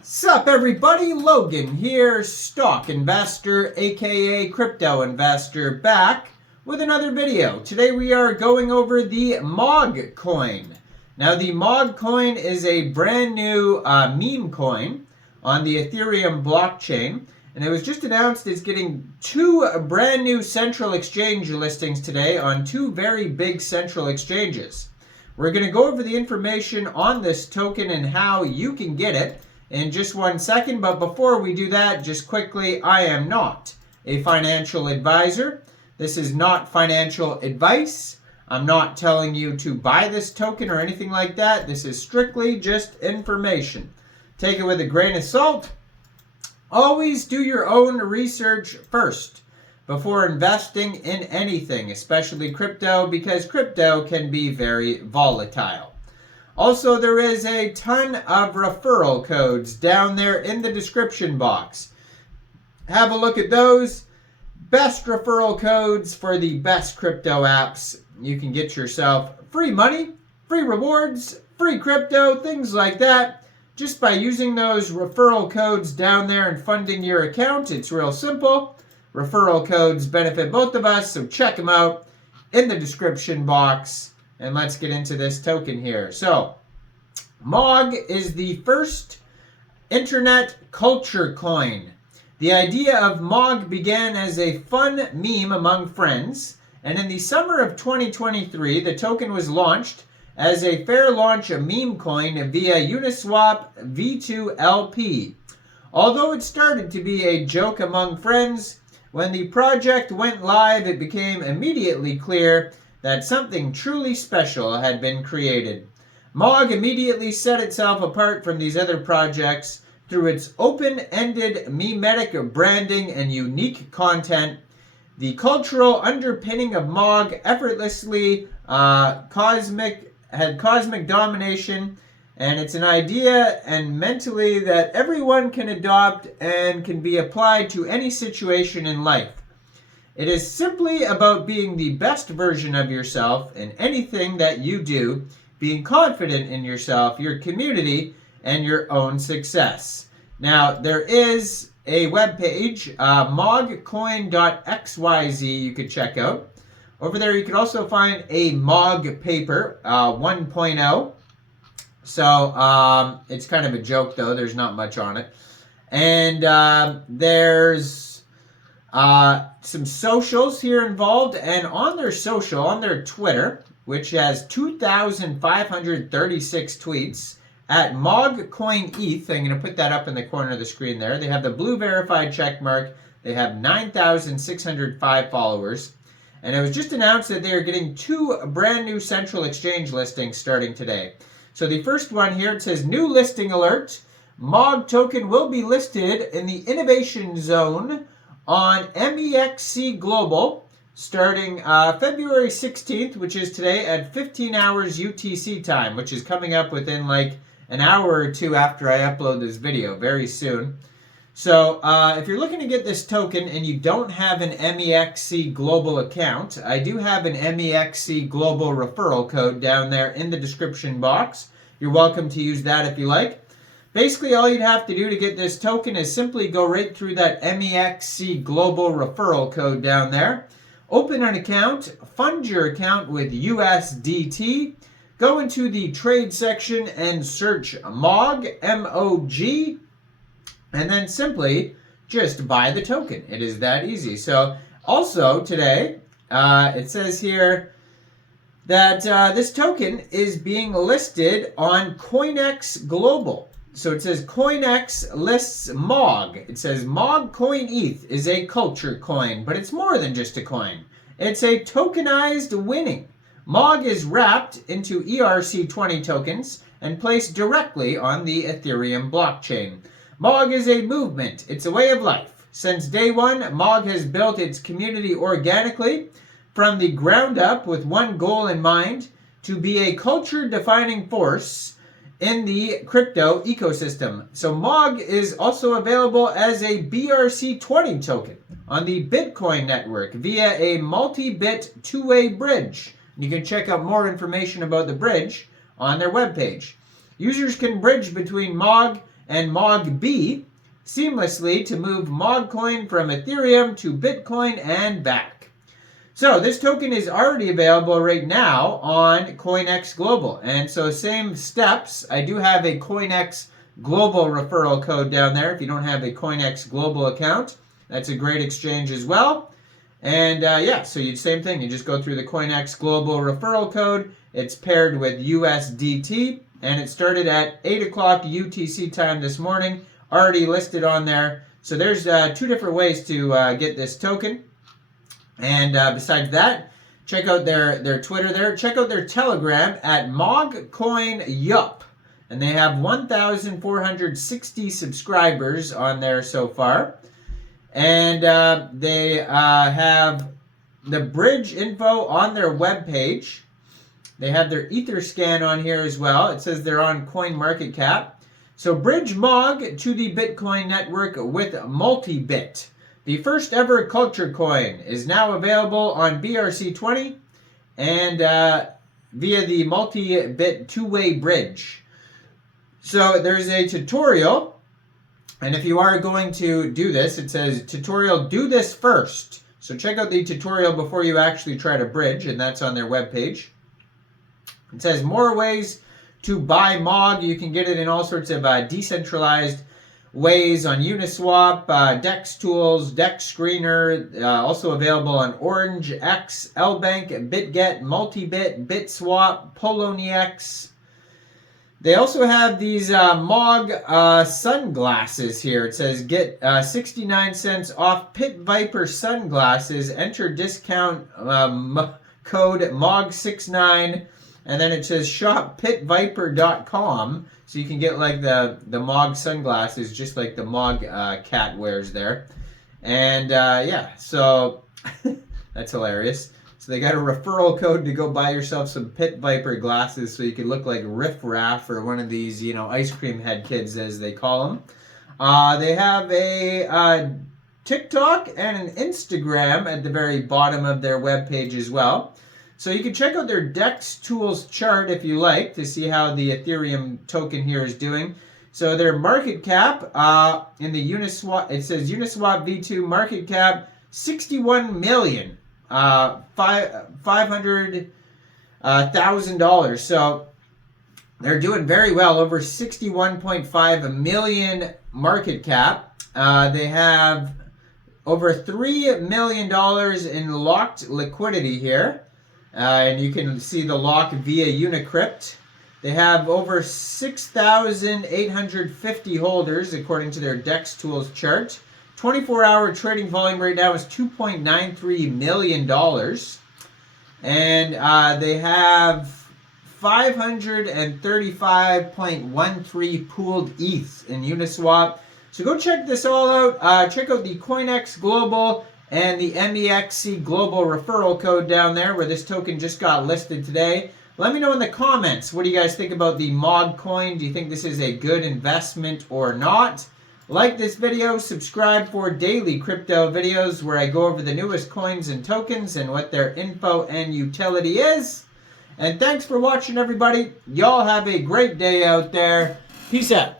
Sup everybody, Logan here, stock investor aka crypto investor, back with another video. Today we are going over the Mogcoin. Now the Mogcoin is a brand new meme coin on the Ethereum blockchain, and it was just announced it's getting two brand new central exchange listings today on two very big central exchanges. We're going to go over the information on this token and how you can get it in just 1 second, but before we do that, just quickly, I am not a financial advisor. This is not financial advice. I'm not telling you to buy this token or anything like that. This is strictly just information. Take it with a grain of salt. Always do your own research first before investing in anything, especially crypto, because crypto can be very volatile. Also, there is a ton of referral codes down there in the description box. Have a look at those. Best referral codes for the best crypto apps. You can get yourself free money, free rewards, free crypto, things like that. Just by using those referral codes down there and funding your account. It's real simple. Referral codes benefit both of us, so check them out in the description box. And let's get into this token here. So, Mog is the first internet culture coin. The idea of Mog began as a fun meme among friends, and in the summer of 2023, the token was launched as a fair launch meme coin via Uniswap V2LP. Although it started to be a joke among friends, when the project went live, it became immediately clear that something truly special had been created. Mog immediately set itself apart from these other projects through its open-ended memetic branding and unique content. The cultural underpinning of Mog effortlessly had cosmic domination, and it's an idea and mentally that everyone can adopt and can be applied to any situation in life. It is simply about being the best version of yourself in anything that you do, being confident in yourself, your community, and your own success. Now, there is a webpage, mogcoin.xyz, you could check out. Over there, you can also find a Mog paper 1.0. So, it's kind of a joke, though. There's not much on it. And there's some socials here involved, and on their social, on their Twitter, which has 2,536 tweets, at MogCoinETH, I'm going to put that up in the corner of the screen there. They have the blue verified check mark. They have 9,605 followers. And it was just announced that they are getting two brand new central exchange listings starting today. So the first one here, it says, new listing alert. Mog token will be listed in the innovation zone on Mexc Global starting February 16th, which is today, at 15 hours UTC time, which is coming up within like an hour or two after I upload this video, very soon. So if you're looking to get this token and you don't have an Mexc Global account, I do have an Mexc Global referral code down there in the description box. You're welcome to use that if you like. Basically, all you'd have to do to get this token is simply go right through that Mexc Global referral code down there. Open an account, fund your account with USDT, go into the trade section and search Mog, M-O-G, and then simply just buy the token. It is that easy. So also today, it says here that this token is being listed on Coinex Global. So it says Coinex lists Mog. It says MogcoinETH is a culture coin, but it's more than just a coin. It's a tokenized winning. Mog is wrapped into ERC20 tokens and placed directly on the Ethereum blockchain. Mog is a movement. It's a way of life. Since day one, Mog has built its community organically from the ground up with one goal in mind: to be a culture-defining force in the crypto ecosystem. So Mog is also available as a BRC20 token on the Bitcoin network via a multi-bit two-way bridge. You can check out more information about the bridge on their webpage. Users can bridge between Mog and MogB seamlessly to move Mogcoin from Ethereum to Bitcoin and back. So this token is already available right now on Coinex Global. And so same steps. I do have a Coinex Global referral code down there. If you don't have a Coinex Global account, that's a great exchange as well. And yeah, so same thing. You just go through the Coinex Global referral code. It's paired with USDT, and it started at 8 o'clock UTC time this morning. Already listed on there. So there's 2 different ways to get this token. And besides that, check out their Twitter there. Check out their Telegram at Mogcoin Yup. And they have 1,460 subscribers on there so far. And they have the bridge info on their webpage. They have their Etherscan on here as well. It says they're on CoinMarketCap. So bridge Mog to the Bitcoin network with Multibit. The first ever culture coin is now available on BRC20 and via the Multibit two-way bridge. So there's a tutorial, and if you are going to do this, it says tutorial, do this first. So check out the tutorial before you actually try to bridge, and that's on their webpage. It says more ways to buy Mog. You can get it in all sorts of decentralized ways on Uniswap, DEX Tools, DEX Screener, also available on Orange, X, LBANK, BitGet, Multibit, BitSwap, Poloniex. They also have these Mog sunglasses here. It says get 69 cents off Pit Viper sunglasses. Enter discount code MOG69. And then it says shop pitviper.com. So you can get like the Mog sunglasses, just like the Mog cat wears there. And yeah, so that's hilarious. So they got a referral code to go buy yourself some Pit Viper glasses so you can look like Riff Raff or one of these, ice cream head kids as they call them. They have a TikTok and an Instagram at the very bottom of their webpage as well. So you can check out their DEX Tools chart if you like to see how the Ethereum token here is doing. So their market cap in the Uniswap, it says Uniswap V2 market cap 61 million, $500,000. So they're doing very well, over 61.5 million market cap. They have over $3 million in locked liquidity here. And you can see the lock via Unicrypt. They have over 6,850 holders according to their DEX Tools chart. 24-hour trading volume right now is $2.93 million. And they have 535.13 pooled ETH in Uniswap. So go check this all out. Check out the Coinex Global and the Mexc Global referral code down there where this token just got listed today. Let me know in the comments, what do you guys think about the Mogcoin? Do you think this is a good investment or not? Like this video, subscribe for daily crypto videos where I go over the newest coins and tokens and what their info and utility is. And thanks for watching, everybody. Y'all have a great day out there. Peace out.